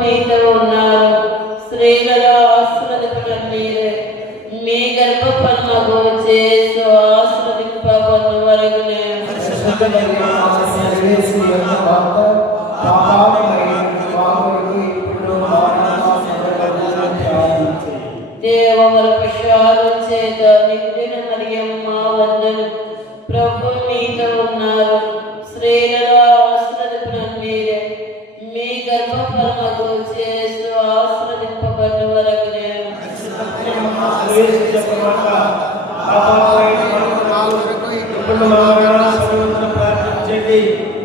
మీతో ఉన్నారు, స్త్రీలలో ఆశీర్వదింపబడిన మీరే, మీ గర్భఫలమగు యేసు ఆశీర్వదింపబడిన వరకునే. దేవవర ప్రసాదం చేత నిండిన మరియమ్మ వందనం. ప్రభు మీతో ఉన్నారు, స్త్రీలలో ఆశీర్వదింపబడిన మీరే, మీ గర్భఫలమగు యేసు ఆశీర్వదింపబడిన వరకునే.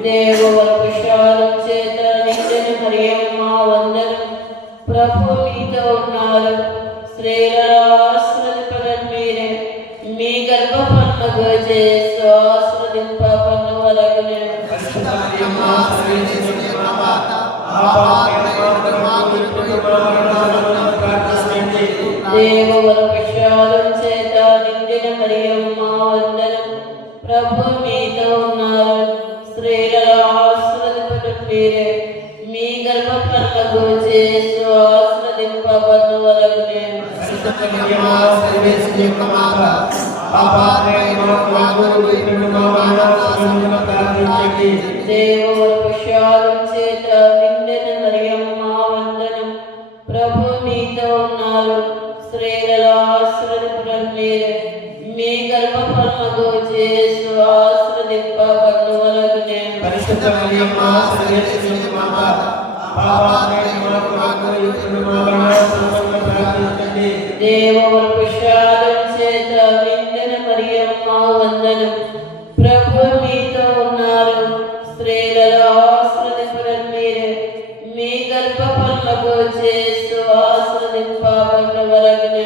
దేవవర ప్రసాదం చేత నిండిన మరియమ్మ వందనం. ప్రభు మీతో ఉన్నారు, స్త్రీలలో ఆశీర్వదింపబడిన మీరే, మీ గర్భఫలమగు యేసు ఆశీర్వదింపబడిన వరకునే. దేవవర ప్రసాదం చేత నిండిన మరియమ్మ వందనం. ప్రభు మీతో ఉన్నారు, స్త్రీలలో ఆశీర్వదింపబడిన మీరే, మీ గర్భఫలమగు యేసు ఆశీర్వదింపబడిన వరకునే. దేవవర ప్రసాదం చేత నిండిన మరియమ్మ వందనం. ప్రభు మీతో ఉన్నారు, స్త్రీలలో ఆశీర్వదింపబడిన మీరే, మీ గర్భఫలమగు యేసు ఆశీర్వదింపబడిన వరకునే. దేవవర ప్రసాదం చేత నిండిన మరియమ్మ వందనం. ప్రభు మీతో ఉన్నారు, స్త్రీలలో ఆశీర్వదింపబడిన మీరే, మీ గర్భఫలమగు యేసు ఆశీర్వదింపబడిన వరకునే.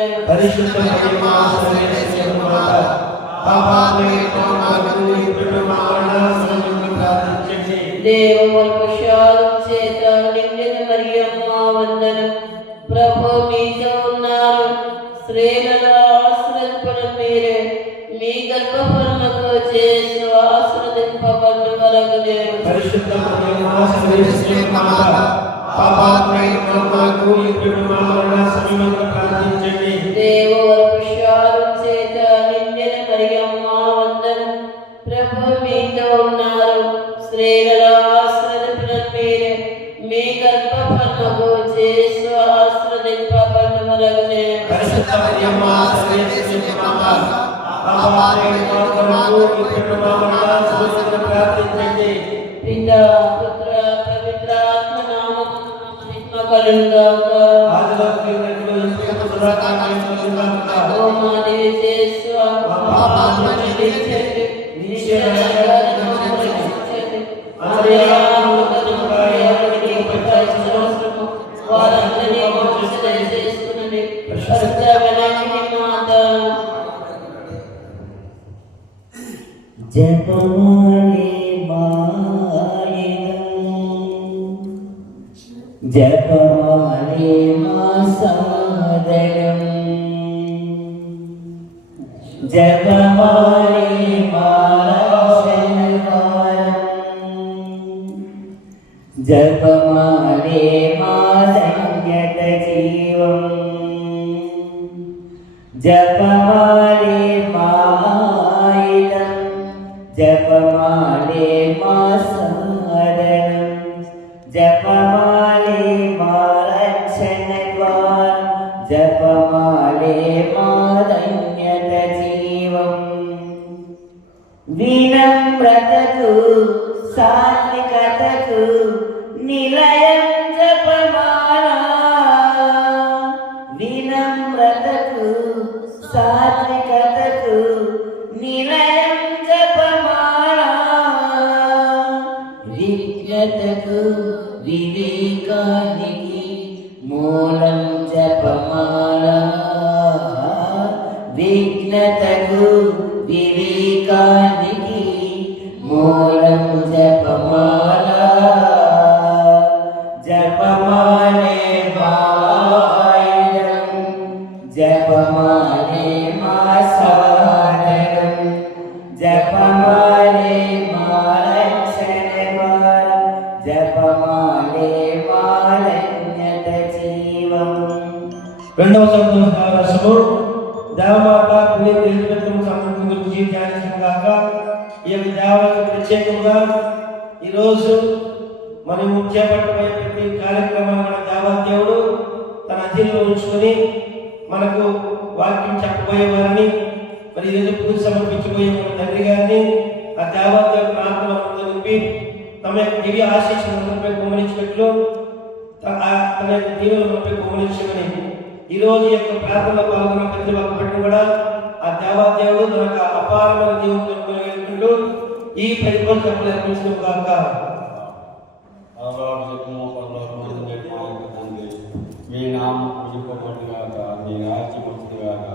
దేవవర ప్రసాదం చేత నిండిన మరియమ్మ వందనం. ప్రభు మీతో ఉన్నారు, స్త్రీలలో ఆశీర్వదింపబడిన మీరే, మీ గర్భఫలమగు యేసు ఆశీర్వదింపబడిన వరకునే. దేవవర ప్రసాదం చేత నిండిన మరియమ్మ వందనం. ప్రభు మీతో ఉన్నారు, స్త్రీలలో ఆశీర్వదింపబడిన మీరే, మీ గర్భఫలమగు యేసు ఆశీర్వదింపబడిన వరకునే. పితా పుత్ర పవిత్రాత్మ నామమున మహిమ కలుగుగాక. ఓ మా దేవి యేసు పాపాలను క్షమించండి, నిశ్చయంగా రక్షించండి. వారందరినీ మోక్ష దయచేసుకునండి. పరిశుద్ధ వినాయకుని మాత. జపమాలి మాయనం, జపమాలి మా సాదరం, జపమాలి మా రక్షణకారం, జపమాలి మా ధన్యత జీవం, జపమాలి మా ఆయుధం, జపమాలి మా సాధనం, జపమాలి మా రక్షణ ద్వారం, జపమాలి మా ధన్యత జీవం. వినమ్రతకు సాత్వికతకు నిలయం జపమాల, వినమ్రతకు సాత్వికతకు నిలయం జపమాల, విజ్ఞతకు వివేకానికి మూలం జపమాల, విజ్ఞతకు వివేకానికి మూలం జపమాల, జపమాలే మాయుధం, జపమాలే మా సాధనం, జపమాలే మా రక్షణ ద్వారం, జపమాలే మా ధన్యత రెండవ సంతోషము దేవమాత పునీత ఎలిజబెత్ సంబంధం గురించి ధ్యానించడం కాక ఈ యొక్క దేవత ప్రత్యేకంగా ఈరోజు మనము చేపట్టబోయే ప్రతి కార్యక్రమాన్ని మన దేవాదేవుడు తన అధీనంలో ఉంచుకొని మనకు వాక్యం చెప్పబోయేవారని మరి ఈరోజు పూజ సమర్పించబోయే మన తండ్రి గారిని ఆ దేవాదేవుడు ప్రార్థనలో నింపి తమ యొక్క దివ్య ఆశీస్సులపై కుమరించినట్లు తన యొక్క దీవులపై కుమరించమని ఈరోజు యొక్క ప్రార్థనలో పాల్గొన్న ప్రతి ఒక్కరిని కూడా ఆ దేవాదేవుడు తన యొక్క అపారమైన దీవులతో వేడుకుంటూ ఈ పరిపూర్ణతను అర్పించడం కాక. మీ నామం పూజింపబడుగాక, మీ రాజ్యం వచ్చుగాక,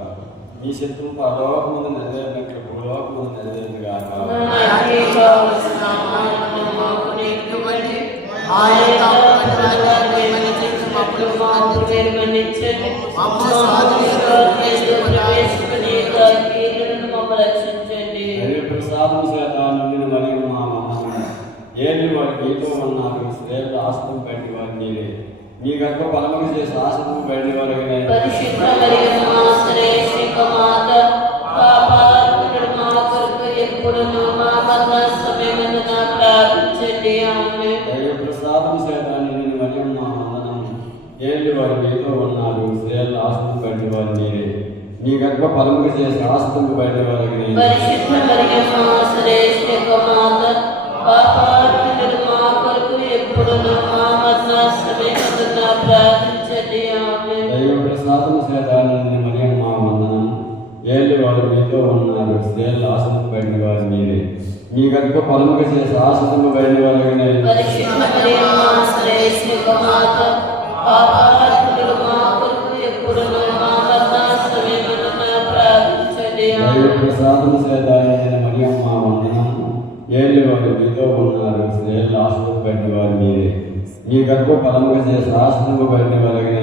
మీ శత్రువు పరలోకముందు నెరవేరినట్లు భూలోకముందు నెరవేరుగాక. ప్రసాదం చేత నిన్ను మరియు మా వందనము. ఏళ్ళు వారి మీతో ఉన్నారు, శ్రేష్ఠ ఆస్తం బయటి వారి మీరే. మీ గర్భ ఫలములు చేసి ఆశను బయటి వారికి ప్రసాదం చేత నిన్ను మరియు మా వందనము. ఏళ్ళు వారి మీతో ఉన్నారు, శ్రేష్ఠ ఆస్తం బయటి వారి మీరే. మీ గర్భ ఫలములు చేసి ఆస్తం బయటి వారికి ప్రసాదం చేత నిన్ను మరియు మా వందనం. ఏళ్ళు వారు మీతో ఉన్నారు, శ్రేష్ఠ ఆసనం బయట వారు మీరే. మీ గర్భ ఫలముగా చేసి ఆసనం బయట వారికి ప్రసాదం చేత నిన్ను మరియు మా వందనం. ఏళ్ళు వారు మీతో ఉన్నారు, శ్రేష్ఠ ఆసనం బయట వారు మీరే. మీ గర్భ ఫలముగా చేసి ఆసనం బయట వారికి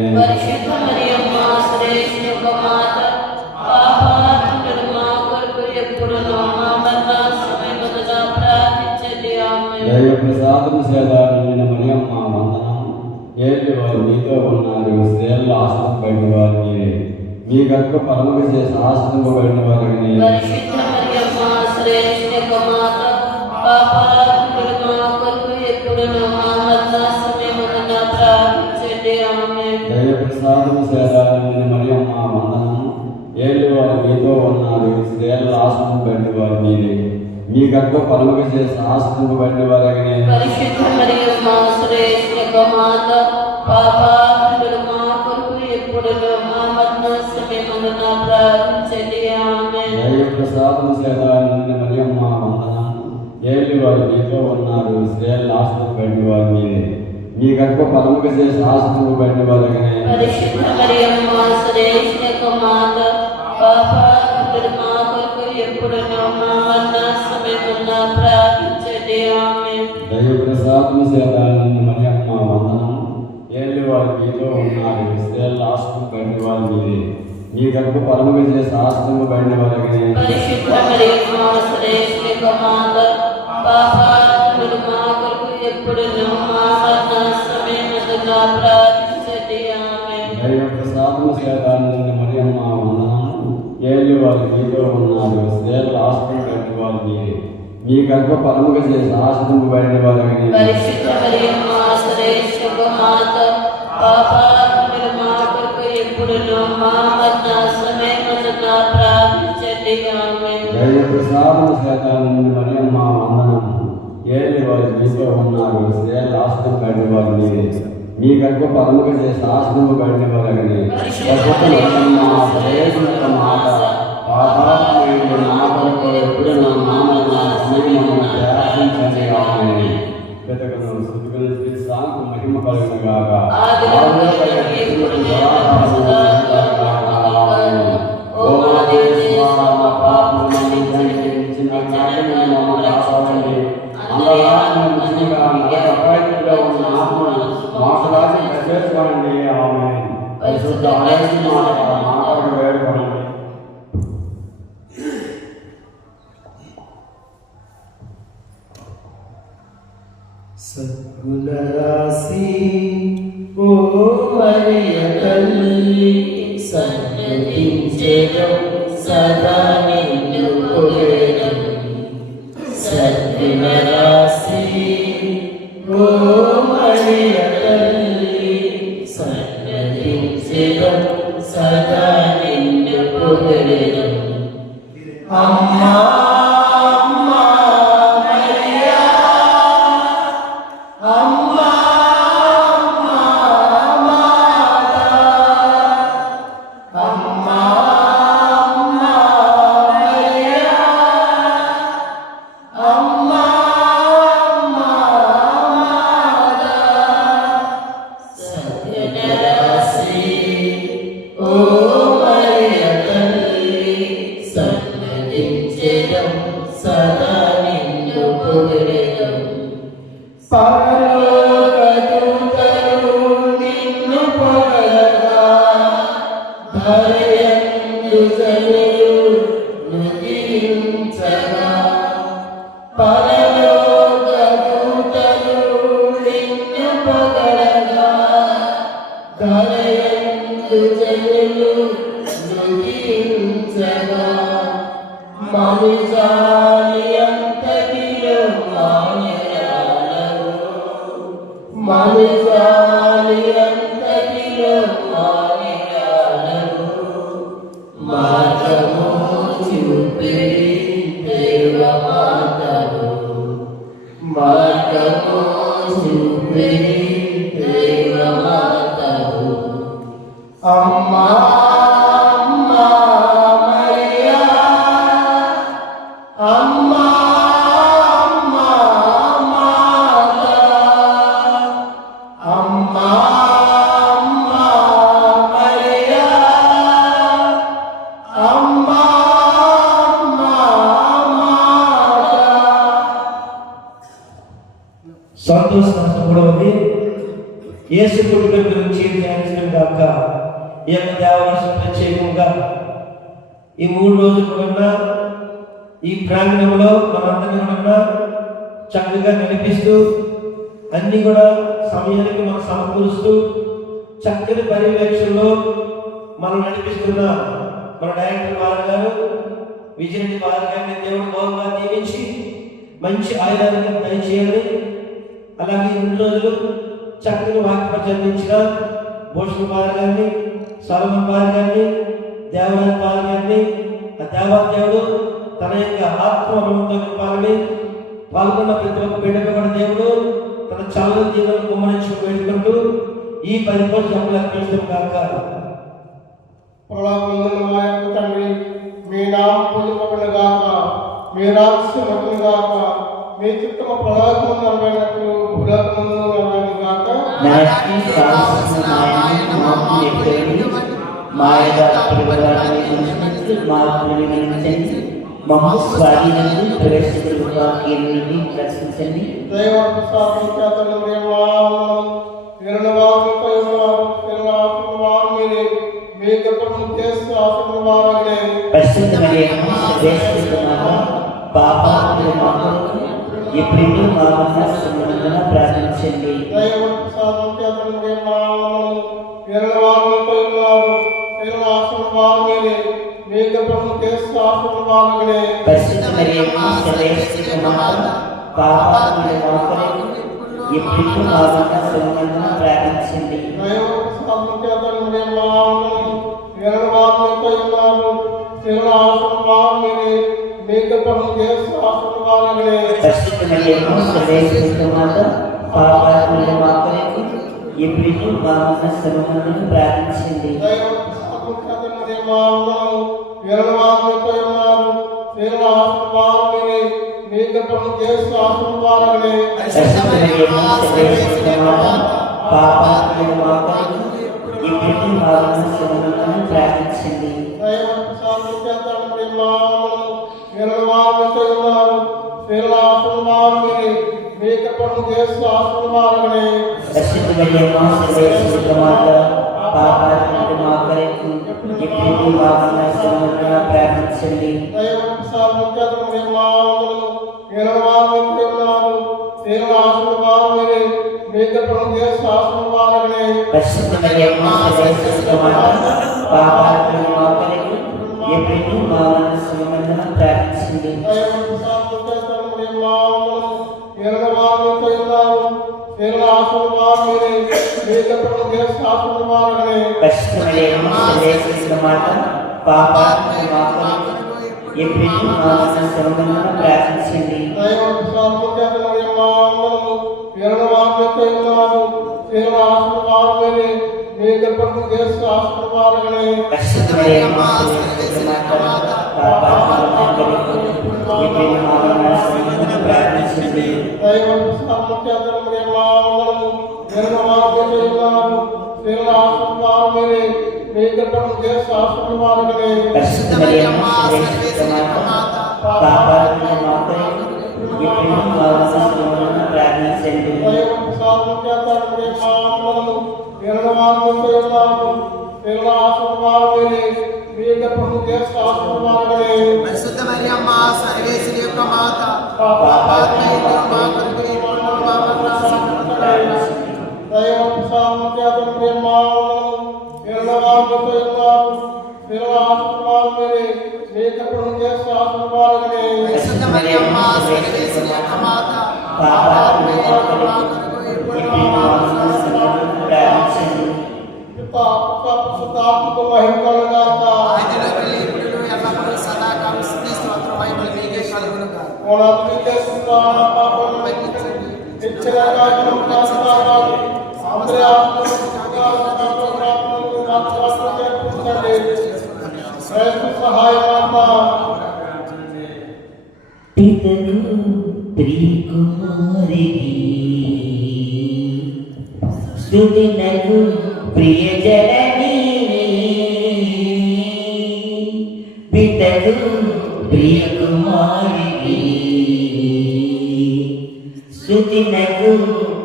దైవ ప్రసాదం చేత నిన్ను మరియు మా వందనం. ఏళ్ళు వారు మీతో ఉన్నారు, శ్రేష్ఠ ఆసనం బయట వారు మీరే. మీ గర్భ ఫలముగా చేసి ఆసనం బయట వారికి దైవ ప్రసాదం చేత నిన్ను మరియు మా వందనం. ఏళ్ళు వారు మీతో ఉన్నారు, శ్రేష్ఠ ఆసనం బయట వారు మీరే. మీ గర్భ ఫలముగా చేసి ఆసనం బయట వారికి దైవ ప్రసాదం చేత నిన్ను మరియు మా వందనం. ఏళ్ళు వారు మీతో ఉన్నారు, శ్రేష్ఠ ఆసనం బయట వారు మీరే. మీ గర్భ ఫలముగా చేసి ఆసనం బయట వారికి దైవ ప్రసాదం చేత నిన్ను మరియు మా వందనం. ఏళ్ళు వారు మీతో ఉన్నారు, శ్రేష్ఠ ఆసనం బయట వారు మీరే. మీ గర్భ ఫలముగా చేసి ఆసనం బయట వారికి దైవ ప్రసాదం చేత నిన్ను మరియు మా వందనం. ఏళ్ళు వారు మీతో ఉన్నారు, శ్రేష్ఠ ఆసనం బయట వారు మీరే. మీ గర్భ ఫలముగా చేసి ఆసనం బయట వారికి దైవ ప్రసాదం చేత నిన్ను మరియు మా వందనం. ఏళ్ళు వారు మీతో ఉన్నారు, శ్రేష్ఠ ఆసనం బయట వారు మీరే. మీ గర్భ ఫలముగా చేసి ఆసనం బయట వారికి మాట ఎప్పుడు నా మహిమ కలుగునగాక. సద్గుణ రాశి ఓ మరియ తల్లి సన్నతించెదం సదా నిన్ను పొగడెదం సద్గుణరాశి ఓ మరియ తల్లి సన్నతించెదం సదా నిన్ను పొగడెదం అమ్మా అమ్మా మరియా అమ్మా అమ్మా మాతా అమ్మా అమ్మా మరియా అమ్మా అమ్మా మాతా సత్యరాశి ఓ మరియ తల్లి సన్నతించెదం సదా నిన్ను పొగడెదం పరలోక దూతలు నిన్ను పొగడగా ధరయందు జనులు నుతించగా పరలోక దూతలు నిన్ను పొగడగా ధరయందు జనులు నుతించగా మనుజాలి అంతటిలో మాయరాలవు మనుజాలి అంతటిలో మాయరాలవు మార్గము చూపిడి దేవమాతవు మార్గము చూపిడి దేవమాతవు అమ్మా అమ్మా మరియా అమ్మా అమ్మా మాతా అమ్మా అమ్మా మరియా అమ్మా అమ్మా మాతా సంతోషం మూడవది యేసు పుట్టుక గురించి ధ్యానించడం కాక ఈ యొక్క దేవాలయం ప్రత్యేకంగా ఈ 3 రోజులు కూడా ఈ ప్రాంగణంలో మనందరినీ కూడా చక్కగా నడిపిస్తూ అన్ని కూడా సమయానికి మనం సమకూరుస్తూ చక్కని పర్యవేక్షణలో మనం నడిపిస్తున్న మన డైరెక్టర్ వారు గారు విజయరెడ్డి వారు గారిని దేవుడు బహుగా దీవించి మంచి ఆయుధాలను దయచేయాలి. అలాగే 2 రోజులు చక్కని వాక్య ప్రచరించిన భూషణ్ వారు గారిని సలోమన్ వారు గారిని దేవరాజ్ వారు గారిని ఆ దేవాదేవుడు తన యొక్క ఆత్మ బలంతో నింపాలని పాల్గొన్న ప్రతి ఒక్క బిడ్డకు కూడా దేవుడు తన చల్లని జీవనం కుమ్మరించి వేడుకుంటూ ఈ 10 రోజులు చెప్పలు అర్పిస్తాం కాక. తండ్రి మీ నామం పూజింపబడును గాక, మీ రాజ్యం వచ్చును గాక, మీ చిత్తము పరలోకమందు నెరవేరినట్లు భూలోకమందు నెరవేరును గాక. నాకి కావలసిన మాకు ఎక్కడి మాయగా పిలువరాని మనుషులకు మాకు నియమించండి. మమ్మ స్వాధీనందు ప్రవేశించిన వాక్యాన్ని రక్షించండి. దైవ ప్రసాదం చేతను ప్రేమావనం తిరునవాముతో తిరునాశనం మీరే మీ గొప్పను చేస్తూ ఆశను వారగలే. పరిశుద్ధమైన దేశకుమార పాపాలను మాకు ఎప్పుడు మా మనస్సును ప్రార్థించండి. దైవ ప్రసాదం చేతను ప్రేమావనం తిరునవాముతో తిరునాశనం మీరే మీ గొప్పను చేస్తూ ఆశను వారగలే. పరిశుద్ధమైన దేశకుమార పాపాలను మాకు ఎప్పుడు మా మనస్సును ప్రార్థించండి. దైవ ప్రసాదం చేతను ప్రేమావనం తిరునవాముతో తిరునాశనం మీరే మీ గొప్పను చేస్తూ ఆశను వారగలే. పరిశుద్ధమైన దేశకుమార పాపాలను మాకు ఎప్పుడు మా మనస్సును ప్రార్థించండి. పాపాలను మాకు ఇప్పుడు మా మనస్సును ప్రార్థించండి. ప్రార్థించండి. పరిశుద్ధమైన మరియమ్మ సర్వేశ్వరుని మాత పాపాత్మల మోకలకు ఎప్పుడు మా మనస్సుమందున ప్రార్థించండి. పరిశుద్ధ సర్వేశ్వరుని మాత పాపాత్మల మోకలకు ఎప్పుడు మా మనస్సుమందున ప్రార్థించండి. పరిశుద్ధ మరియమ్మ సర్వేశ్వరి యొక్క మాత పాపాత్మయుల మా కొరకు ఇప్పుడు మా మరణసమయంలో ప్రార్థించండి. పరిశుద్ధ మరియమ్మ సర్వేశ్వరి యొక్క మాత పాపాత్మయుల మా కొరకు ఇప్పుడు మా మరణసమయంలో ప్రార్థించండి. ఆదిలో వెళ్ళి ఇప్పుడు ఎల్లప్పుడూ సదాకాలం స్తుతి స్తోత్రం మహిమలు మీకే కలుగునుగా. పితకు ప్రియకుమారికి స్తుతినకు ప్రియజనని పితకు ప్రియకుమారికి స్తుతినకు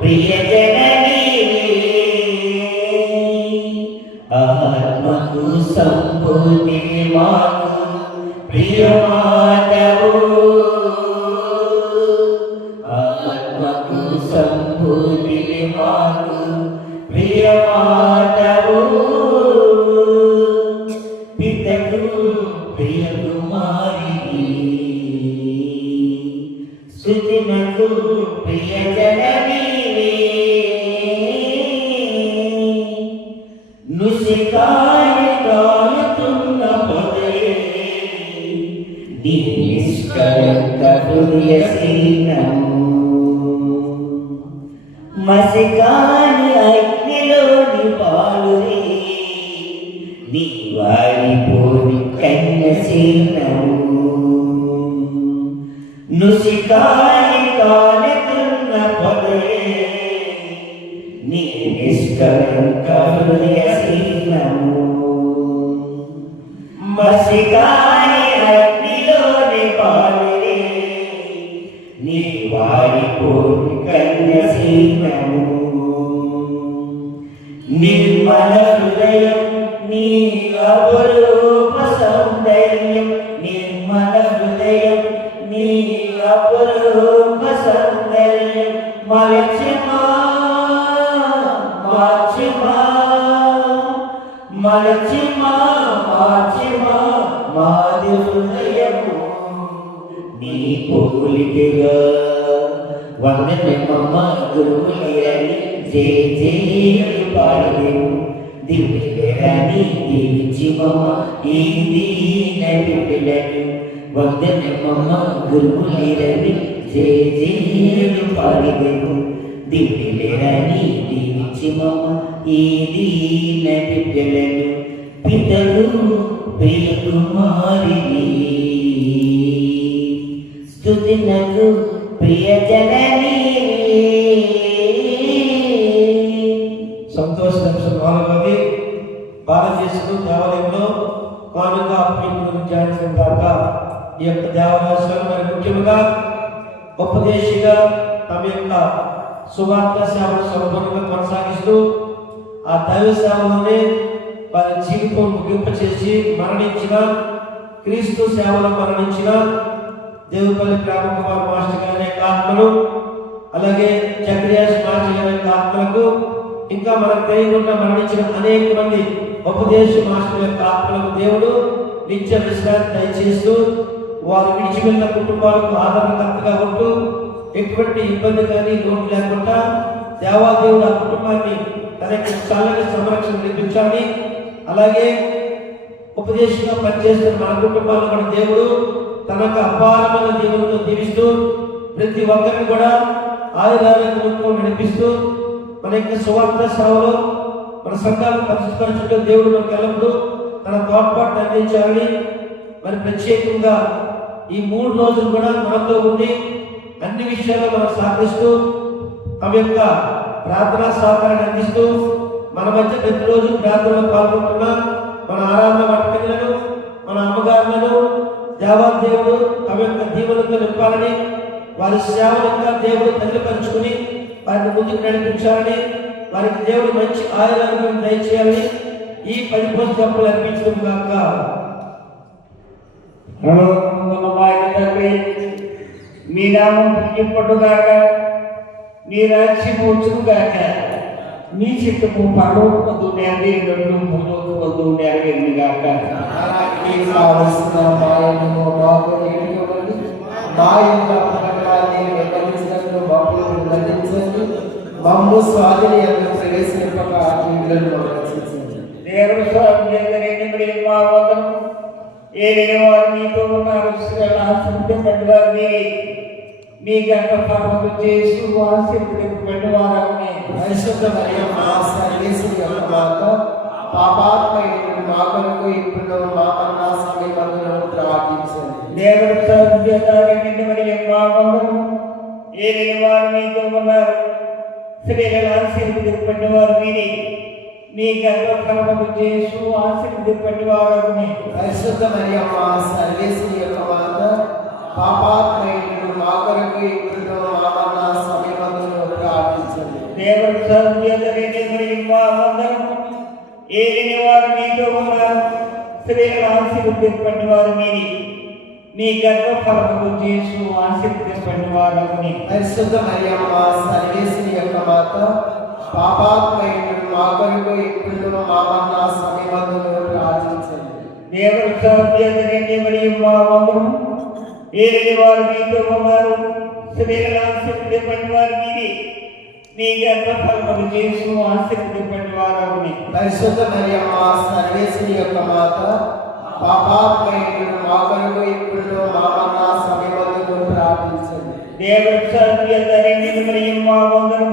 ప్రియజనని ఆత్మకు సంపూర్తి మాకు ప్రియమాతవు ఆత్మకు సంపూర్తి మాకు ప్రియమాతవు పితకు ప్రియకుమారికి స్తుతినకు ప్రియజనని నుసికాయ కాలుతున్న పదే నీ నిష్కలంక హృదయసీనము మసికాని అగ్నిలోని పాలురే నీ వారిపోని కన్యసీనము నుసికాని కాలుతున్న పదే నీ నిష్కలంక హృదయసీనము మసికాని అగ్నిలోని పాలురే నీ వారిపోని కన్యసీనము నిర్మల హృదయం నీ అపురూప సౌందర్యం నిర్మల హృదయం నీ అపురూప సౌందర్యం మలచిమా మార్చిమా మలచిమా మార్చిమా మాది హృదయము నీ పోలికగా వందనమ్మ గురువులేరని జయ జయలు పాడేము దివ్యరాని దీవించి మమ్మ ఈ దీన బిడ్డలను వందనమ్మ గురువులేరని జయ జయలు పాడేము దివ్యరాని దీవించి మమ్మ ఈ దీన బిడ్డలను పితలు ప్రియకుమారిని స్తుతినకు ప్రియజనని. సంతోష నిమిషం 4వది భారతదేశంలో దేవాలయంలో కానుక అప్పగింపు గురించి ధ్యానించిన దాకా ఈ యొక్క దేవాలయాలు మరి ముఖ్యంగా ఉపదేశిగా తమ యొక్క సువార్త సేవను సంపూర్ణంగా కొనసాగిస్తూ ఆ దైవ సేవలోనే వారి జీవితం ముగింపు చేసి మరణించిన క్రీస్తు సేవలో మరణించిన దేవుపల్లి ప్రేమకుమార్ మాస్టర్ గారి యొక్క ఆత్మలు అలాగే చక్రియాస్ మాస్టర్ గారి యొక్క ఆత్మలకు ఇంకా మనకు తెలియకుండా మరణించిన అనేక మంది ఉపదేశ మాస్టర్ యొక్క ఆత్మలకు దేవుడు నిత్య విశ్రాంతి దయచేస్తూ వారు విడిచి వెళ్ళిన కుటుంబాలకు ఆదరణకర్తగా ఉంటూ ఎటువంటి ఇబ్బంది కానీ లోటు లేకుండా దేవాదేవుడు ఆ కుటుంబాన్ని తన యొక్క చల్లని సంరక్షణ నిర్మించాలి. అలాగే ఉపదేశంగా పనిచేస్తున్న మన కుటుంబాలను కూడా దేవుడు తనకు అపారమైన దేవునితో దీవిస్తూ ప్రతి ఒక్కరిని కూడా ఆయురారోగ్యంతో నడిపిస్తూ మన యొక్క సువార్త సేవలో మన సంఘాలను పరిశుభ్రపరచుటూ దేవుడు మనకు ఎల్లప్పుడూ తన తోడ్పాటు అందించాలని మరి ప్రత్యేకంగా ఈ 3 రోజులు కూడా మనతో ఉండి అన్ని విషయాల్లో మనం సహకరిస్తూ తమ యొక్క ప్రార్థనా సహకారాన్ని అందిస్తూ మన మధ్య ప్రతిరోజు ప్రార్థనలో పాల్గొంటున్న మన ఆరాధన వంటలను మన అమ్మగారులను దేవాదేవుడు తమ యొక్క దీవులతో నింపాలని వారి సేవలంగా దేవుడు తల్లిపరుచుకుని వారిని ముందుకు నడిపించాలని వారికి దేవుడు మంచి ఆయురాలను దయచేయాలని ఈ 10 రోజులు జబ్బులు అర్పించడం కాక. మీ నామం పూజింపడుగాక, మీ రాజ్యం వచ్చుగాక, మీ చిత్తము పరలోకమందు నెరవేరినట్లు భూలోకమందు నెరవేరుగాక. కావలసిన మాయను మాకు ఇవ్వండి, మా యొక్క అపరాధాన్ని నిర్వహించినట్లు మమ్మల్ని దండించండి, మమ్ము స్వాధీని యొక్క ప్రవేశింపక కీడులను రక్షించండి. దేవుడు స్వామి మా వందనం. ఏలిన వారు మీతో ఉన్నారు, ఆశింపబడి వారిని మీ గంట పర్వతం చేస్తూ ఆశింపబడి వారిని పరిశుద్ధ మరియమ్మ సర్వేశ్వరి యొక్క మాత, పాపాత్మయుడు మా కొరకు ఇప్పుడు మా మరణ సమయమందున ప్రార్థించండి. దేవుడు స్వామి మా వందనం. ఏలిన వారు మీతో ఉన్నారు, స్త్రీలను ఆశీర్వదింపబడి వారు మీరే మీ గర్భఫలము చేస్తూ ఆశీర్వదింపబడి వారిని పరిశుద్ధ మరియమ్మ సర్వేశ్వరి యొక్క మాత, పాపాత్మయుడు మా కొరకు ఇప్పుడు మా మరణ సమయమందున ప్రార్థించండి. దేవుడు స్వామి మా వందనం. ఏలిన వారు మీతో ఉన్నారు, స్త్రీలను ఆశీర్వదింపబడి వారు మీరే మీ గర్భఫలము చేస్తూ ఆశీర్వదింపబడి వారిని పరిశుద్ధ మరియమ్మ సర్వేశ్వరి యొక్క మాత, పాపాత్మయుడు మా కొరకు ఇప్పుడు మా మరణ సమయమందున ప్రార్థించండి. దేవుడు స్వామి మా వందనం. ఏలిన వారు మీతో ఉన్నారు, స్త్రీలను ఆశీర్వదింపబడి వారు మీరే మీ గర్భఫలము చేస్తూ ఆశీర్వదింపబడి వారిని పరిశుద్ధ మరియమ్మ సర్వేశ్వరి యొక్క మాత, పాపాత్మయుడు మా కొరకు ఇప్పుడు మా మరణ సమయమందున ప్రార్థించండి. దేవుడు స్వామి మా వందనం.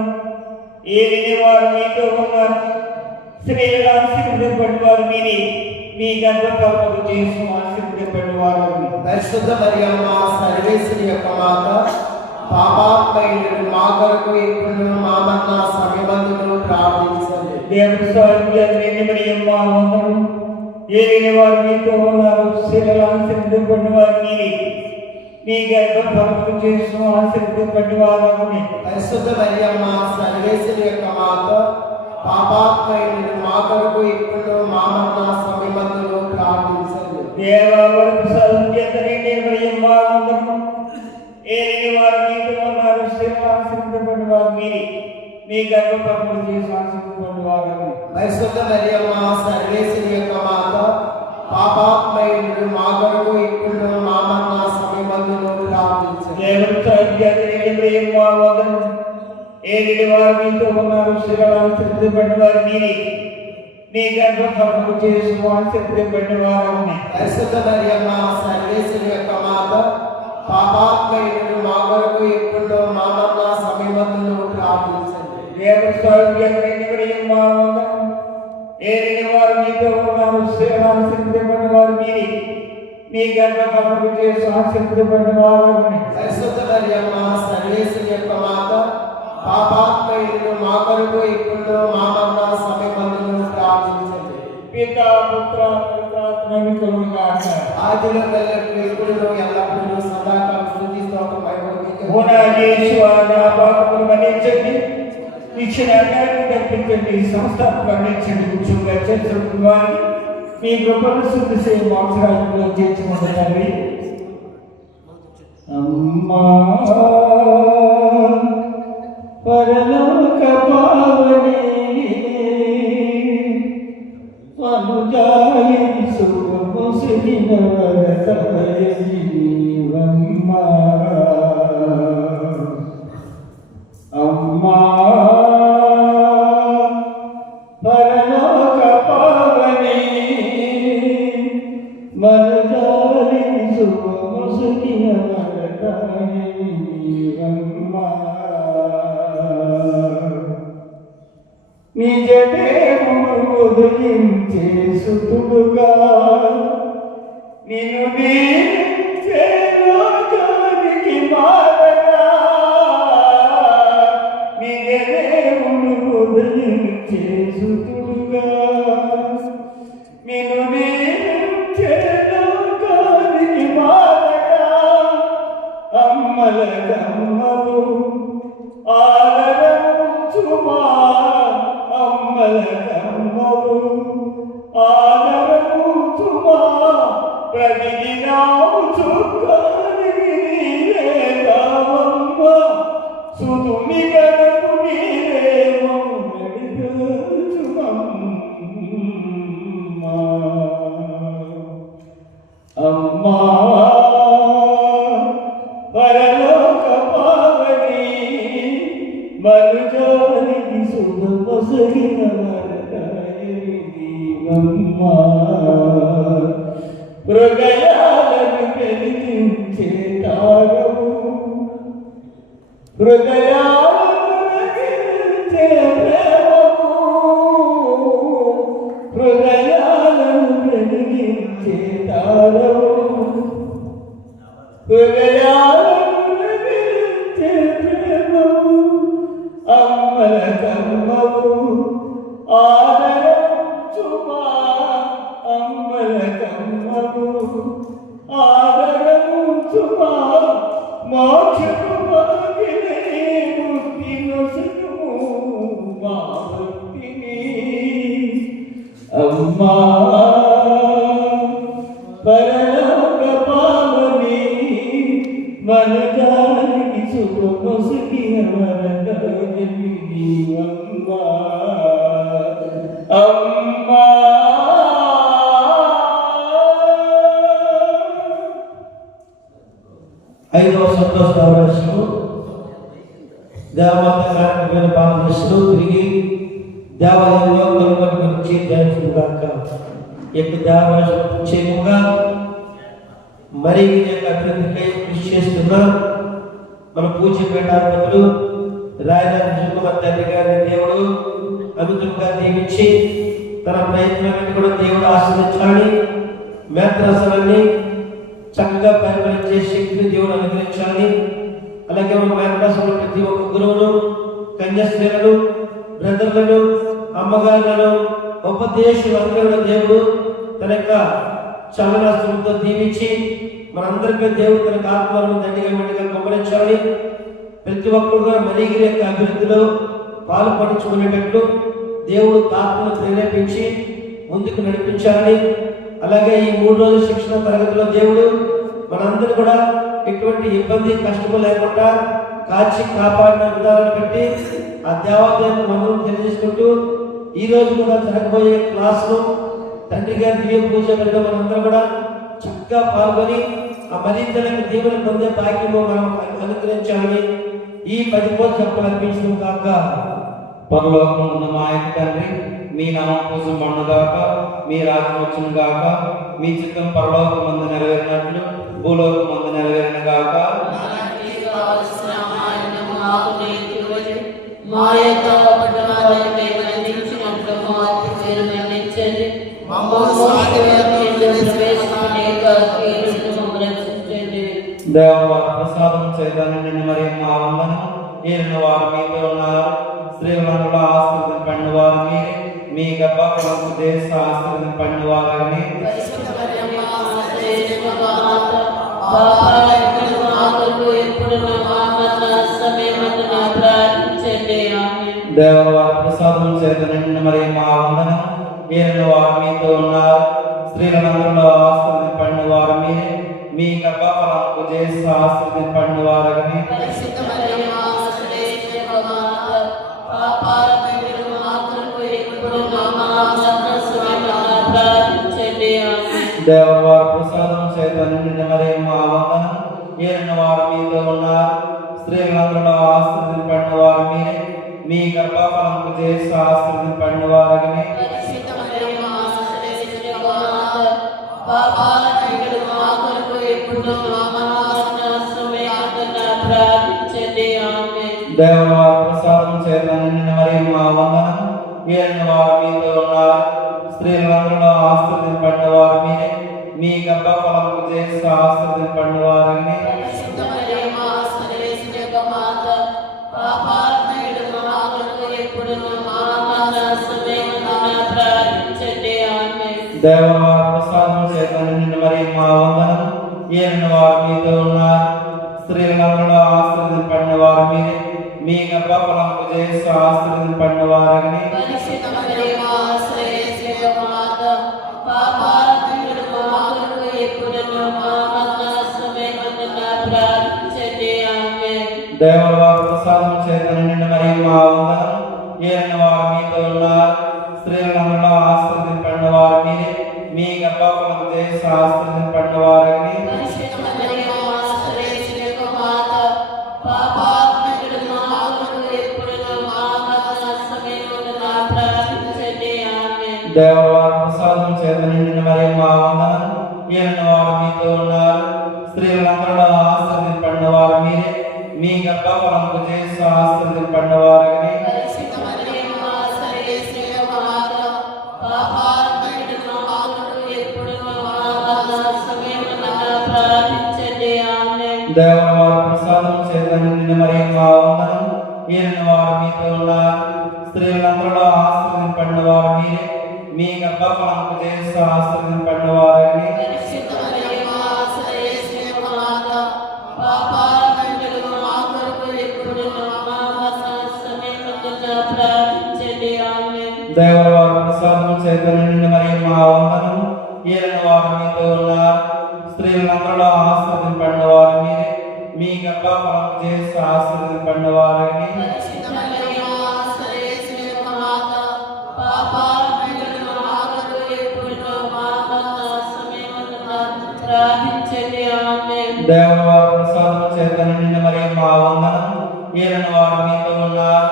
ఏలిన వారు మీతో ఉన్నారు, స్త్రీలను ఆశీర్వదింపబడి వారు మీరే మీ గర్భఫలము చేస్తూ ఆశీర్వదింపబడి వారిని పరిశుద్ధ మరియమ్మ సర్వేశ్వరి యొక్క మాత, పాపాత్మయుడు మా కొరకు ఇప్పుడు మా మరణ సమయమందున ప్రార్థించండి. దేవుడు స్వామి మా వందనం. ఏలిన వారు మీతో ఉన్నారు, స్త్రీలను ఆశీర్వదింపబడి వారు మీరే మీ గర్భఫలము చేస్తూ ఆశీర్వదింపబడి వారిని పరిశుద్ధ మరియమ్మ సర్వేశ్వరి యొక్క మాత, పాపాత్మయుడు మా కొరకు ఇప్పుడు మా మరణ సమయమందున ప్రార్థించండి. దేవవరకు సౌఖ్యతని మా వందనం. ఏలిన వారు మీతో ఉన్నారు, స్త్రీలను ఆశీర్వదింపబడి వారు మీరే మీ గర్భఫలము చేస్తూ ఆశీర్వదింపబడి వారిని పరిశుద్ధ మరియమ్మ సర్వేశ్వరి యొక్క మాత, పాపాత్మయుడు మా కొరకు ఇప్పుడు మా మరణ సమయమందున ప్రార్థించండి. దేవుడు సౌఖ్యతని మా వందనం. ఏలిన వారు మీతో ఉన్నారు, స్త్రీలను ఆశీర్వదింపబడి వారు మీరే మీ గర్భఫలము చేస్తూ ఆశీర్వదింపబడి వారిని పరిశుద్ధ మరియమ్మ సర్వేశ్వరి యొక్క మాత, పాపాత్మయుడు మా కొరకు ఇప్పుడు మా మరణ సమయమందున ప్రార్థించండి. దేవుడు స్వామి మా వందనం. ఏలిన వారు మీతో ఉన్నారు, స్త్రీలను ఆశీర్వదింపబడి వారు మీరే మీ గర్భఫలము చేస్తూ ఆశీర్వదింపబడి వారిని పరిశుద్ధ మరియమ్మ సర్వేశ్వరి యొక్క మాత, పాపాత్మయుడు మా కొరకు ఇప్పుడు మా మరణ సమయమందున ప్రార్థించండి. పితా పుత్ర పవిత్రాత్మని కలుగుగాక. ఆదిలో కలెక్టర్ ఇప్పుడు ఎల్లప్పుడూ సదాకాలం స్తుతి స్తోత్రం నా పాపములు మన్నించండి, ఇచ్చిన అన్యాయాన్ని తప్పించండి, సంస్థాపన మన్నించండి, ఉద్యోగంగా చేస్తున్న వారిని మీ గొప్పలు శుద్ధి చేయ మోక్షరాజులో చేర్చుకుంటున్నవి. అమ్మా పరలోక పావని అమ్మా పరలోక పావని మనజాలి సుఖముసుకిన అమ్మా నిజ దేవుడు ఉదయించే సుతుడుగా నిన్ను దీవించే లోకానికి మారగా నిజ దేవుడు ఉదయించే సుతుడుగా నిన్ను దీవించే లోకానికి మారగా అమ్మలగమ్మవు ఆదరము చుమా అమ్మలగమ్మవు ఆదరము చుమా ప్రతిదినాము చుక్కానికి నీవే రావమ్మ సుతుని గడపు నీవేమో నడిచుమమ్మ అమ్మా పరలోక పావని మనుజానికి శుభమొసగిన వరదాయమ్మ హృదయాలను వెలిగించే తారము హృదయాలను వెలిగించే ప్రేమము హృదయాలను వెలిగించే తారము హృదయాలను వెలిగించే ప్రేమము అమ్మలకమ్మవు ఆదరము చుమా అమ్మలకమ్మవు ఆదరము చుమా మోక్షము మాగిలే ముక్తి నొసగుము మా భక్తిని అమ్మా పరలోక పావని మనజానికి శుభమొసగిన వరదాయని నీవమ్మా అమ్మా ఐదవ సంతోష దేవరాశులు దేవమాత కార్యక్రమమైన భారతదేశంలో తిరిగి దేవాలయంలో కనుగొని గురించి ధ్యానించుగాక ఈ యొక్క దేవరాశులు ప్రత్యేకంగా మరి అభివృద్ధికై కృషి చేస్తున్న మన పూజ్య పీఠాధిపతులు రాయరాజు జుకుమార్ తండ్రి గారిని దేవుడు అమితంగా దీవించి తన ప్రయత్నాన్ని కూడా దేవుడు ఆశీర్వదించాలని మేత్రాసనాన్ని చక్కగా పరిపాలించే శక్తిని దేవుడు అనుగ్రహించాలని అలాగే మన మేత్రాసంలో ప్రతి ఒక్క గురువును కన్యాస్త్రీలను బ్రదర్లను అమ్మగారులను ఉపదేశులందరూ దేవుడు తన యొక్క చలనాస్త్రంతో దీవించి మనందరిపై దేవుడు తన ఆత్మలను దండిగా మెండుగా గమనించాలని ప్రతి ఒక్కరు కూడా మరిగిరి యొక్క అభివృద్ధిలో పాల్పంచుకునేటట్లు దేవుడు ఆత్మను ప్రేరేపించి ముందుకు నడిపించాలని అలాగే ఈ 3 రోజుల శిక్షణ తరగతిలో దేవుడు మనందరూ కూడా ఎటువంటి ఇబ్బంది కష్టము లేకుండా కాచి కాపాడిన విధానాన్ని బట్టి ఆ దేవాలయాన్ని మనం తెలియజేసుకుంటూ ఈ రోజు కూడా జరగబోయే క్లాసులో తండ్రి గారి దివ్య పూజ మీద మనందరూ కూడా చక్కగా పాల్గొని ఆ మరింతలకు దీవెన పొందే భాగ్యము మనం అనుగ్రహించాలని ఈ 10 రోజులు చెప్పలు అర్పించడం కాక పరలోకం ఉన్న మా యొక్క తండ్రి మీ నామం కోసం పండుగాక మీ రాజ్యం వచ్చును గాక మీ చిత్తం పరలోకం మందు నెరవేరినట్లు భూలోకం మందు నెరవేరిన గాక మా యొక్క పట్టణాలను మేము అందించినట్లు మా అతిథులు మన్నించండి రక్షించండి దేవవారి ప్రసాదం చేద్దాన్ని నిన్న మరి మా వందనం ఏలిన వారు మీతో ఉన్నారు స్త్రీలంలో ఆస్తిని పండువారు మీరే మీ గర్భఫలము దేశ ఆస్తిని పండువారని దేవవారి ప్రసాదం చేత నిన్న మరి మా వందనం ఏలిన వారు మీతో ఉన్నారు స్త్రీలందరిలో ఆస్తిని పండువారు మీరే మీ గర్భఫలము దేశ ఆస్తిని పండువారని పాపాల ప్రసాదం ప్రార్థించండి. ఆమేన్. దేవవారి ప్రసాదం చేత నిండిన మరియమ్మ వందనం. ఏలిన వారు మీతో ఉన్నారు, స్త్రీలందరిలో ఆశీర్వదింపబడిన వారు మీరే, మీ గర్భఫలముకు చేసి ఆశీర్వదింపబడిన వారగనే. పరిశుద్ధ మరియమ్మ సర్వేశ్వరి యొక్క మాత, పాపాత్ముడు మా కొరకు ఎప్పుడూ మా మరణ సమయమందున ప్రార్థించండి. ఆమేన్. దేవవారి ప్రసాదం చేత నిండిన మరియమ్మ వందనం. ఏలిన వారు మీతో ఉన్నారు, స్త్రీలందరిలో ఆశీర్వదింపబడిన వారు మీరే, మీ గర్భఫలముకు చేసి ఆశీర్వదింపబడిన వారగనే. పరిశుద్ధ మరియమ్మ సర్వేశ్వరి యొక్క మాత, పాపాత్ముడు మా కొరకు ఎప్పుడూ మా మరణ సమయమందున ప్రార్థించండి. ఆమేన్. దేవవారి ప్రసాదం చేత నిండిన మరియమ్మ వందనం. ఏలిన వారు మీతో ఉన్నారు, స్త్రీలందరిలో ఆశీర్వదింపబడిన వారు మీరే, మీ గర్భఫలముకు చేసి ఆశీర్వదింపబడిన వారగనే. పరిశుద్ధ మరియమ్మ సర్వేశ్వరి యొక్క మాత, పాపాత్ముడు మా కొరకు ఎప్పుడూ మా మరణ సమయమందున ప్రార్థించండి. ఆమేన్. దేవవారి ప్రసాదం చేత నిండిన మరియమ్మ వందనం. ఏలిన వారు మీతో ఉన్నారు, స్త్రీలందరిలో ఆశీర్వదింపబడిన వారు మీరే, మీ గర్భఫలముకు చేసి ఆశీర్వదింపబడిన వారగనే. పరిశుద్ధ మరియమ్మ సర్వేశ్వరి యొక్క మాత, పాపాత్ముడు మా కొరకు ఎప్పుడూ మా మరణ సమయమందున ప్రార్థించండి. ఆమేన్. దేవవారి ప్రసాదం చేత నిండిన మరియమ్మ వందనం. ఏలిన వారు మీతో ఉన్నారు, స్త్రీలందరిలో ఆశీర్వదింపబడిన వారు మీరే, మీ గర్భఫలముకు చేసి ఆశీర్వదింపబడిన వారగనే. పరిశుద్ధ మరియమ్మ సర్వేశ్వరి యొక్క మాత, పాపాత్ముడు మా కొరకు ఎప్పుడూ మా మరణ సమయమందున ప్రార్థించండి. ఆమేన్. దేవవారి ప్రసాదం చేత నిండిన మరియమ్మ వందనం. ఏలిన వారు మీతో ఉన్నారు, స్త్రీలందరిలో ఆశీర్వదింపబడిన వారు మీరే, మీ గర్భఫలముకు చేసి ఆశీర్వదింపబడిన వారగనే. పరిశుద్ధ మరియమ్మ సర్వేశ్వరి యొక్క మాత, పాపాత్ముడు మా కొరకు ఎప్పుడూ మా మరణ సమయమందున ప్రార్థించండి. ఆమేన్. దేవవారి ప్రసాదం చేత నిండిన మరియమ్మ వందనం. ఏలిన వారు మీతో ఉన్నారు, స్త్రీలందరిలో ఆశీర్వదింపబడిన వారు మీరే, మీ గర్భఫలముకు చేసి ఆశీర్వదింపబడిన వారగనే. పరిశుద్ధ మరియమ్మ సర్వేశ్వరి యొక్క మాత, పాపాత్ముడు మా కొరకు ఎప్పుడూ మా మరణ సమయమందున ప్రార్థించండి. ఆమేన్. దేవవారి ప్రసాదం చేత నిండిన మరియమ్మ వందనం. ఏలిన వారు మీతో ఉన్నారు,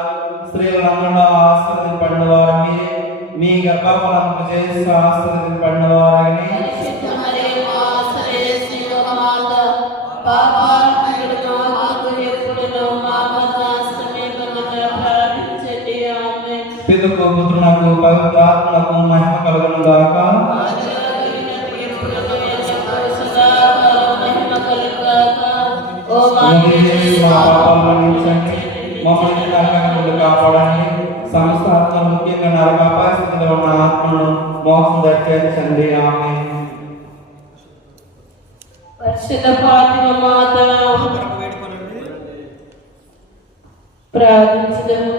స్త్రీలందరిలో ఆశీర్వదింపబడిన వారు మీరే, మీ గర్భఫలముకు చేసి ఆశీర్వదింపబడిన వారగనే. పరిశుద్ధ మరియమ్మ సర్వేశ్వరి యొక్క మాత, పాపాత్ముడు మా కొరకు ఎప్పుడూ మా మరణ సమయమందున ప్రార్థించండి. ఆమేన్. పితకు పుత్రునకు పవిత్రాత్మకు మహిమ కలుగును గాక. మా పాపాలను మన్నించండి, మమ్మల్ని నరకం నుండి కాపాడండి, సమస్త ఆత్మలు ముఖ్యంగా నరకాపాయ స్థితిలో ఉన్న ఆత్మను మోక్షం దర్శించండి. ఆమేన్. పరిశుద్ధ ఫాతిమ మాత ప్రార్థించదము.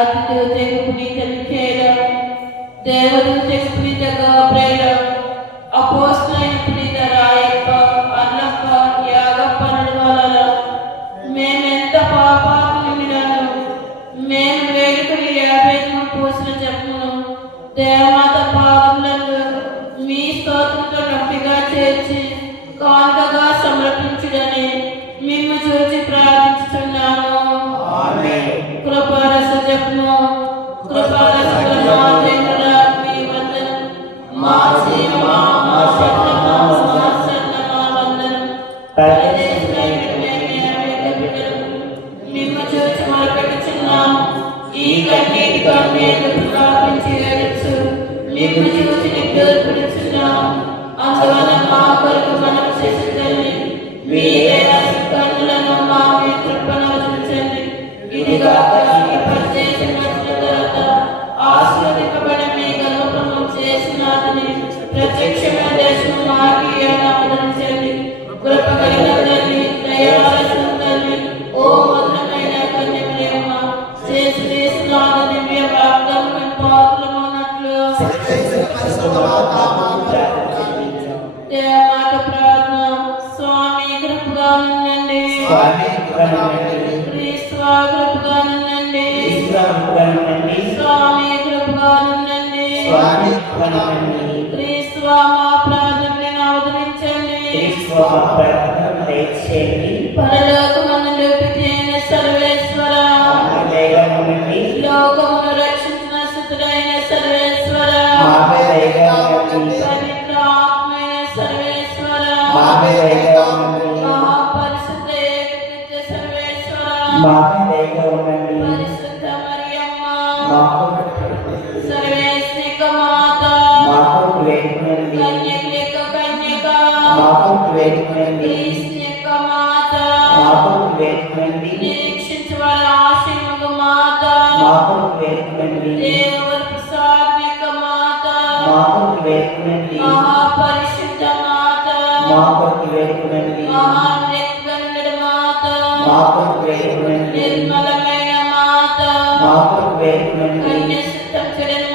అతిథి పునీత మిఖేల, దేవదూత పునీత గాబ్రియల, అపోస్తలైన పునీత రాయప్ప, అల్లప్ప, యాగప్ప నడవల, మేమెంత పాపాత్ములమినను, మేము వేడుకలు 53 పూసిన జపమును దేవమాత పాదములందు మీ స్తోత్రంతో నొప్పిగా చేర్చి కానుకగా సమర్పించుడని మిమ్ము చూచి ప్రార్థించుచున్నాము. కృపారస జపము. కృపారస మీ వందనం, మా జీవ మా శరణమ మా శరణమ వందనం. మిమ్ము చూచి మొరపెట్టుచున్నాం. ఈ కన్నీటి కన్నీరు ప్రాపించి ఏడుచు మిమ్ము చూసి నిగ్గురుపుడుచున్నాం. అందువల్ల మా కొరకు మనం చేసిందని మీ కన్నులను మా మీద కృపను చూచండి. ఇదిగాక ఈ పరిచయం వచ్చిన తర్వాత ఆశీర్వదింపబడి మీ గర్భము చేసినాదని ప్రత్యక్షమైన దర్శనం మాకి ఆనందించండి. కృప కలిగిన తల్లి, దయాలసిన తల్లి, ఓ మధురమైన కన్యమ్మ, చేసి స్నాన దివ్య ప్రాప్తము పాత్రమున్నట్లు దేవమాత ప్రార్థన. స్వామి కృపగా ఉండండి, క్రీస్తు కృపగా ఉండండి, స్వామి కృపగా ఉండండి. ఆశీర్వదించండి. క్రీస్తువా మా ప్రార్థనలను ఆదరించండి. క్రీస్తువా మా ప్రార్థనను దయచేయండి. పరలోకమందు పితైన సర్వేశ్వర, దయగా ఉండండి. లోకమును రక్షించిన స్తుతుడైన సర్వేశ్వర, మాపై దయగా ఉండండి. పవిత్ర ఆత్మైన సర్వేశ్వర, మాపై దయగా ఉండండి. మహాపరిశుద్ధ ఏకనిత్య సర్వేశ్వర, మాపై దయగా ఉండండి. పరిశుద్ధ మరియమ్మ, మాకు సర్వేశ్వరిక మాత, మాకు వేడుకండి. కన్యక కన్యక, మాకు వేడుకండి. క్రీస్తునిక మాత, మాకు వేడుకండి. నిరీక్షించు వారి ఆశీర్వక మాత, మాకు వేడుకండి. దేవర ప్రసాదిక మాత, మాకు వేడుకండి. మహాపరిశుద్ధ మాత, మాకు వేడుకండి. మహానిర్గణుడ మాత, మాకు వేడుకండి. నిర్మలమైన మాత, మాకు వేడుకండి. కన్యశుద్ధం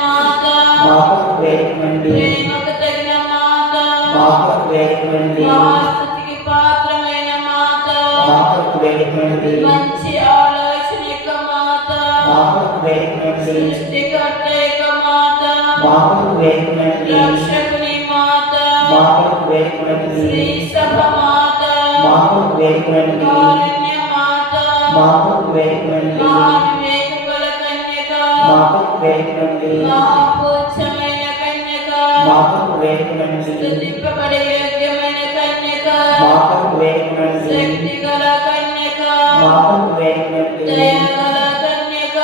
మాత, మాకు వేడుకండి. ప్రేమకు తగిన మాత, మాకు వేడుకండి. మహాస్తుతికి పాత్రమైన మాత, మాకు వేడుకండి. మంచి ఆలోచనిక మాత, మాకు వేడుకండి. సృష్టికర్తక మాత, మాకు వేడుకండి. రక్షకుని మాత, మాకు వేడుకండి. శ్రీ సభ మాత, మాకు వేడుకండి. కారుణ్య మాత, మాకు వేడుకండి. మహావివేకగల కన్యక, మాకు వేడుకండి. మహాపూజ్యమైన కన్యక, మాకు వేడుకండి. స్తుతింపబడే యోగ్యమైన కన్యక, మాకు వేడుకండి. శక్తిగల కన్యక, మాకు వేడుకండి. దయగల కన్యక,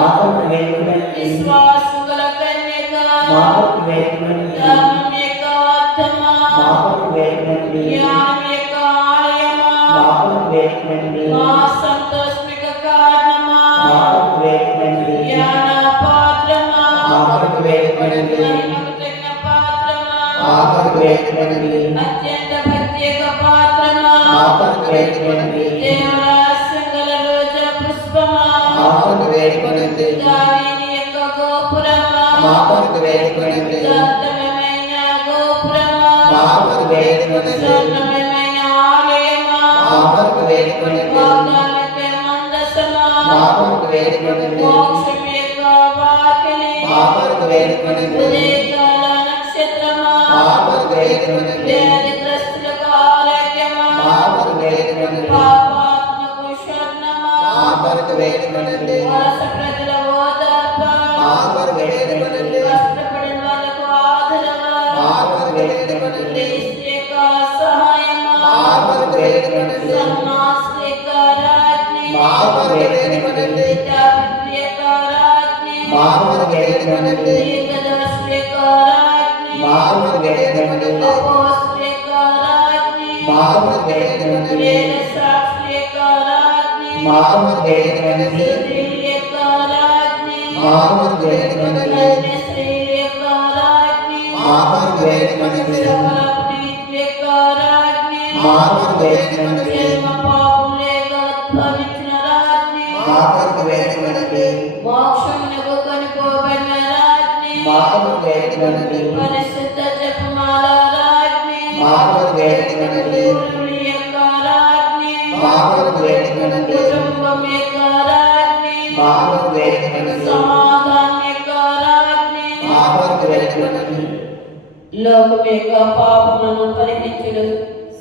మాకు వేడుకండి. విశ్వాసం గల కన్యక, మాకు వేడుకండి. ధర్మం యొక్క అర్థమా, మాకు వేడుకండి. జ్ఞానం యొక్క ఆలయమా, మాకు వేడుకండి. మా సంతోషమిక కారణమా, మాకు వేడుకండి. జ్ఞాన పాత్రమా, మాకు వేడుకండి. మహిమకు తగిన పాత్రమా, మాకు వేడుకండి. అత్యంత ప్రత్యేక పాత్రమా, మాకు వేడుకండి. దేవరాశ్యం గల రోజా పుష్పమా, మాకు వేడుకండి. దావీదు యొక్క గోపురమా, మాకు వేడుకండి. దత్తమైన గోపురమా, మాకు వేడుకండి. స్వర్ణమయమైన ఆలయమా, మాకు వేడుకండి. వాగ్దానక మందసమా, మాకు వేడుకండి. మోక్షం యొక్క వాకిలి, మాకు వేడుకండి. ఉదయకాల నక్షత్రమా, మాకు వేడుకండి. వ్యాధిగ్రస్తులకు ఆరోగ్యమా, మాకు వేడుకండి. పాపాత్మకు శరణమా, మాకు వేడుకండి. వలస ప్రజల ఓదార్ప, మాకు వేడుకండి. కష్టపడిన వాళ్ళకు ఆదరణ, మాకు వేడుకండి. క్రీస్తు యొక్క సహాయమా, మాకు వేడుకండి. సన్మాస్తిక రాజ్ఞి, మాకు వేడుకండి. పితాపితృ యొక్క రాజ్ఞి, మాకు వేడుకండి. దీర్ఘదర్శి యొక్క రాజ్ఞి, మాకు వేడుకండి. అపోస్తలు యొక్క రాజ్ఞి, మాకు వేడుకండి. వేద సాక్షుల యొక్క రాజ్ఞి, మాకు వేడుకండి. స్త్రీల యొక్క రాజ్ఞి, మాకు వేడుకండి. కన్యస్త్రీల యొక్క రాజ్ఞి, మాకు వేడుకండి. సకల ప్రీతుల యొక్క రాజ్ఞి, మాకు వేడుకండి. జన్మ పాపం లేక ఉద్భవించిన రాజ్ఞి, మాకు వేడుకండి. మోక్షమునకు కనుకోబడిన రాజ్ఞి, మాకు వేడుకండి. పరిశుద్ధ జపమాల రాజ్ఞి, మాకు వేడుకండి. గురువుల యొక్క రాజ్ఞి, మాకు వేడుకండి. కుటుంబం యొక్క రాజ్ఞి, మాకు వేడుకండి. సమాధానం యొక్క రాజ్ఞి, మాకు వేడుకండి. లోకం యొక్క పాపములను పరిహరించుడు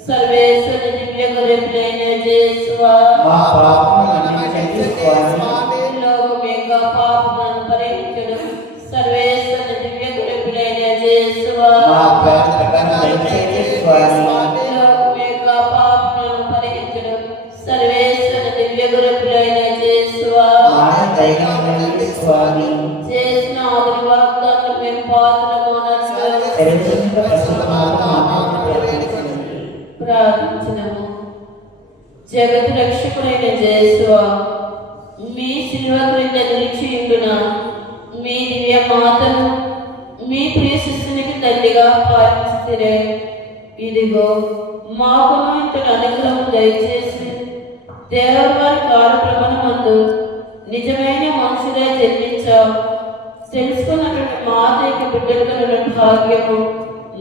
సర్వేశ్వర దివ్య గొర్రెపిల్లైన యేసువా, మా పాపములను క్షమించండి స్వామి. లోకం యొక్క పాపములను పరిహరించుడు సర్వేశ్వర దివ్య గొర్రెపిల్లైన యేసువా, మా ప్రార్థనను దయచేయండి స్వామి. లోకం యొక్క పాపములను పరిహరించుడు సర్వేశ్వర దివ్య గొర్రెపిల్లైన యేసువా, మా దయగా ఉండండి స్వామి. చేసిన ఆది వాగ్దానం మేము పాత్రమోనట్లు పరిశుద్ధ పరిశుద్ధ ప్రార్థించినము. జగత్ రక్షకుడైన యేసువా, మీ శిలువ క్రింద నిలిచియుండున మీ దివ్య మాతను మీ ప్రియ శిష్యునికి తల్లిగా పాలించితిరే. ఇదిగో మాకును ఇంతటి అనుగ్రహం దయచేసి దేవుని వారి కాలక్రమమందు నిజమైన మనుషులే జన్మించావు తెలుసుకున్నటువంటి మాతకి బిడ్డలు భాగ్యము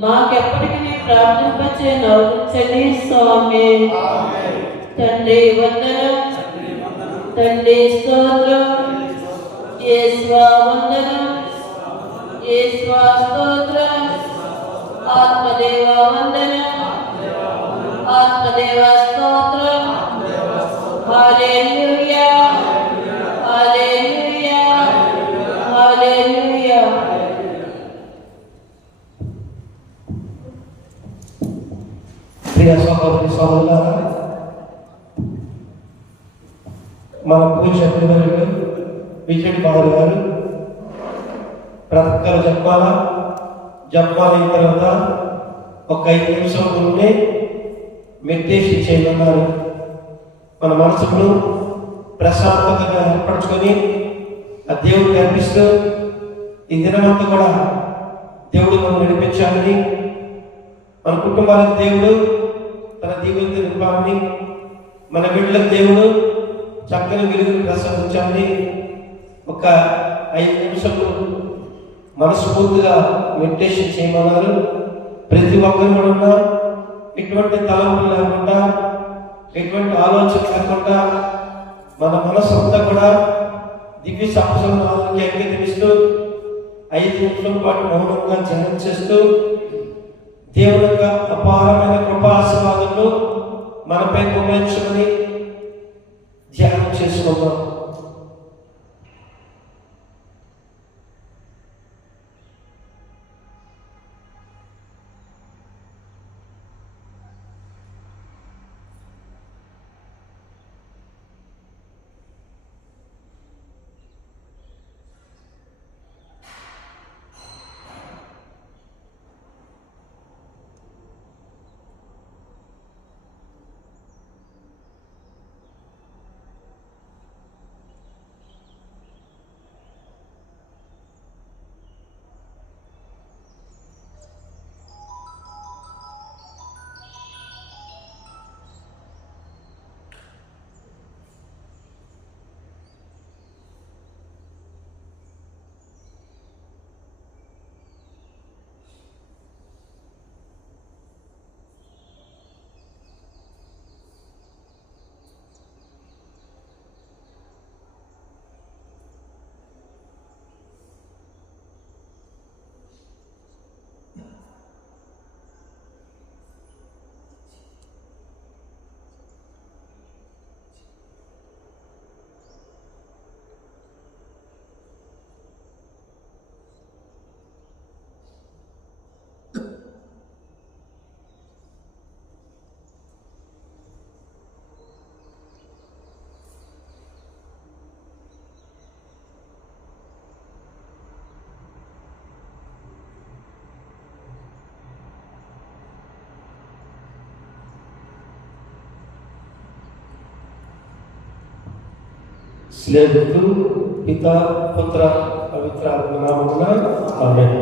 మాకెప్పటికీ ప్రార్థింపచే నవ్వించండి స్వామి. తండ్రి వందనం, తండ్రి స్తోత్రం, యేసువా వందనం, యేసువా స్తోత్రం, ఆత్మదేవా వందనం, ఆత్మదేవా స్తోత్రం. హల్లెలూయా, హల్లెలూయా, హల్లెలూయా. ప్రియ సహోదరి సహోదరులారా, మన పూజ పిల్లలు విజయ్ బాబు గారు బ్రతకలు చెప్పాలైన తర్వాత ఒక 5 నిమిషం ఉంటే మెడిటేషన్ చేయమన్నారు. మన మనసును ప్రశాంతతగా ఏర్పరచుకొని ఆ దేవుడికి అర్పిస్తూ ఈ దినమంతా కూడా దేవుడు మనం నడిపించాలని, మన కుటుంబాలకు దేవుడు తన దీవులతో నింపాలని, మన బిడ్డలకు దేవుడు చక్కని వెలుగును ప్రసాదించాలని ఒక 5 నిమిషాలు మనస్ఫూర్తిగా మెడిటేషన్ చేయమన్నారు. ప్రతి ఒక్కరు కూడా ఎటువంటి తలంపులు లేకుండా, ఎటువంటి ఆలోచన లేకుండా మన మనసు అంతా కూడా దివ్య సంవత్సరాలకి అంగీకరిస్తూ 5 నిమిషాల పాటు మౌనంగా ధ్యానం చేస్తూ దేవుని యొక్క అపారమైన కృపాశీర్వాదాలు మనపై కుమరించమని ధ్యానం చేసుకుందాం. స్నేహితులు పిత పుత్ర పవిత్ర నామమున ఆమేన్.